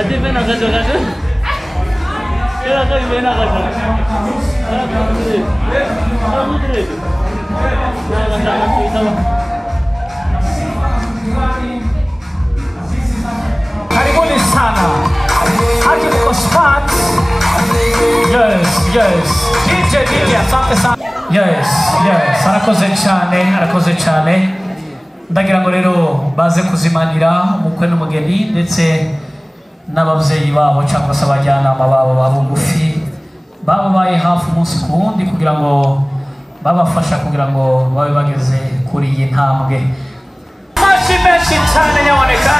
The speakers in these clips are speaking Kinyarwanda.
Adi bena gajo gajo. Kira kau bena gajo. Kamu dulu. Nah, sama kita. Karibuni sana. Hadi mko spot. Yes. DJ, asante sana. Yes. Arakoze cyane. Ndagira ngo rero baze kuzimanira umukwe n'umugeni ndetse n'ababyeyi babo cyangwa se abajyanama babo babugufi babaye hafi umunsi ku wundi kugira ngo babafasha kugira ngo babe bageze kuri iyi ntambwe. Mashi menshi cyane nyaboneka.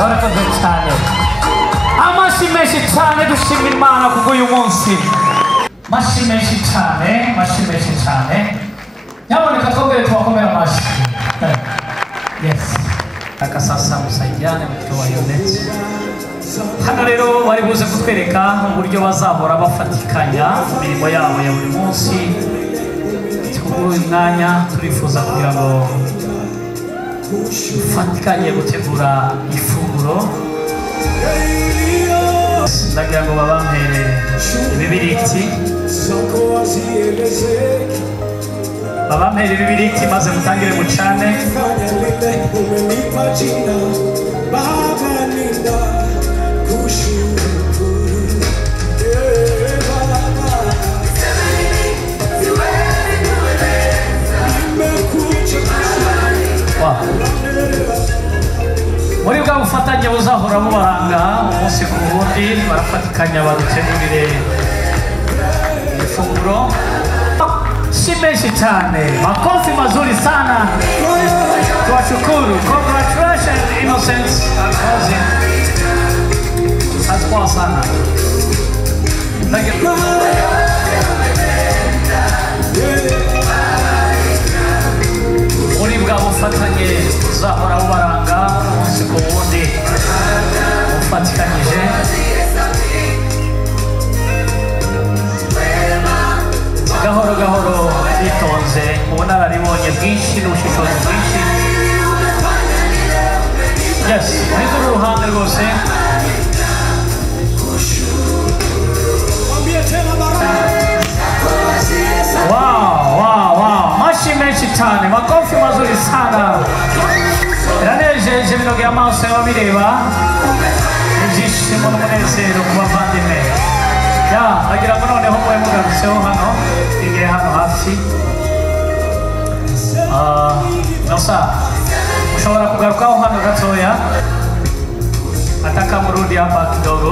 Warakoze cyane. Amashi menshi cyane dushimira Imana kuko uyu munsi. Mashi menshi cyane. Nyaboneka twongere tubakomera amashi. Yes. Akasasa musajyane mutwaye ndetse. Hano rero bari buze kutwereka uburyo bazahora bafatikanya imirimo yabo ya buri munsi. Uyu mwanya turifuza kugira ngo fatikanye gutegura ifunguro. Ndagira ngo babampere ibibiriti maze mutangire mucane. Muri bwa bufatanye buzahora bubaranga umunsi ku wundi barafatikanya badutegurire ifunguro. Si menshi cyane, makofi mazuri sana. Tuwashukuru. Congratulations Innocence Akozi. Asante sana. Muri bwa bufatanye buzahora bubaranga umunsi ku wundi bufatikanyije. Gahoro bitonze ubunararibonye bwinshi n'ubushishozi bwinshi. Yes, muri uruhande rwose. Wow, mashi menshi cyane, makofi mazuri sana. Biranejeje binogeye amaso y'ababireba. Ibyishimo n'umunezero ku bavandimwe. Agira ngo noneho mwe mugarutseho hano igere hano hafi. Nosa Ushobora kugarukaho hano gatoya. Nataka mrudi hapa kidogo.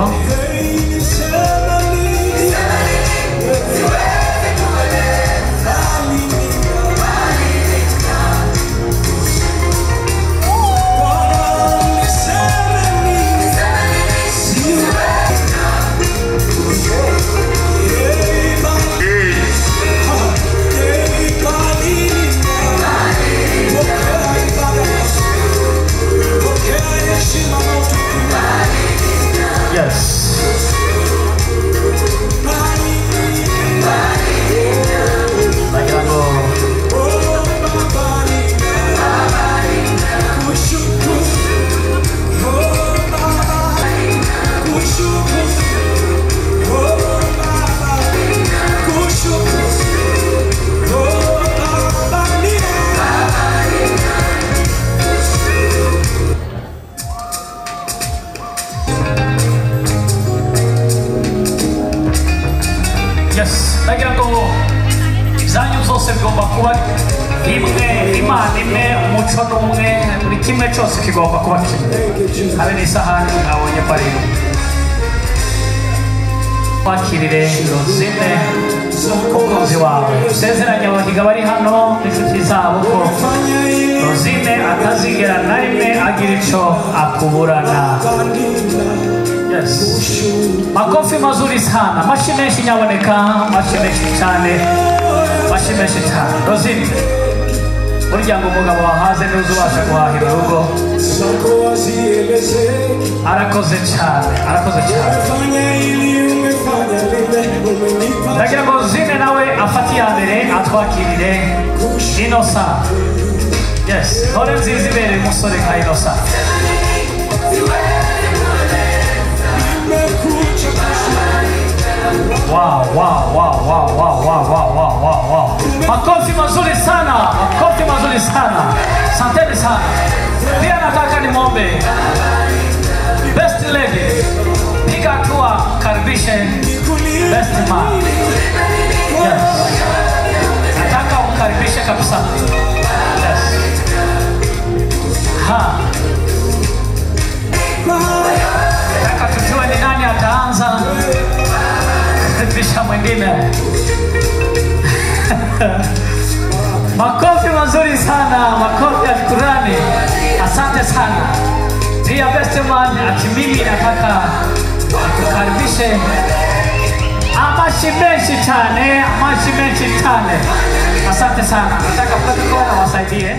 Yes. Nagira ngo zanyu zose bigomba kuba imwe, imana imwe, umuco n'umwe, buri kimwe cyose kigomba kuba kimwe. Habe n'isahani mwabonye ko ari imwe. Wakirire Rosine umukunzi wawe, usezeranye abahiga bari hano n'inshuti zabo ko Rosine atazigera na rimwe agira icyo akuburana. Yes. Makofi mazuri sana. Mashi menshi nyaboneka. Mashi menshi cyane. Mashi menshi cyane. Rosine, burya ngo umugabo wahaze neza ubasha guhahira urugo. Arakoze cyane. Arakoze cyane. Ndagira ngo Rosine nawe afate iya mbere atwakirire Innocent. Yes. Ntore nziza ibereye umusore nka Innocent. Wow, wow, wow, wow, wow, wow, wow, wow, wow, wow. Makofi mazuri sana, makofi mazuri sana. Asanteni sana. Pia nataka nimwombe best lady, piga hatua, karibishe best man. Yes. Nataka umkaribishe kabisa. Yes. Ha. Nataka tujue ni nani ataanza. Kisha mwingine. Makofi mazuri sana, makofi ya shukrani. Asante sana. Pia best man ati mimi nataka kukaribishe amashi menshi cyane, amashi menshi cyane. Asante sana. Nataka protocol wasaidie.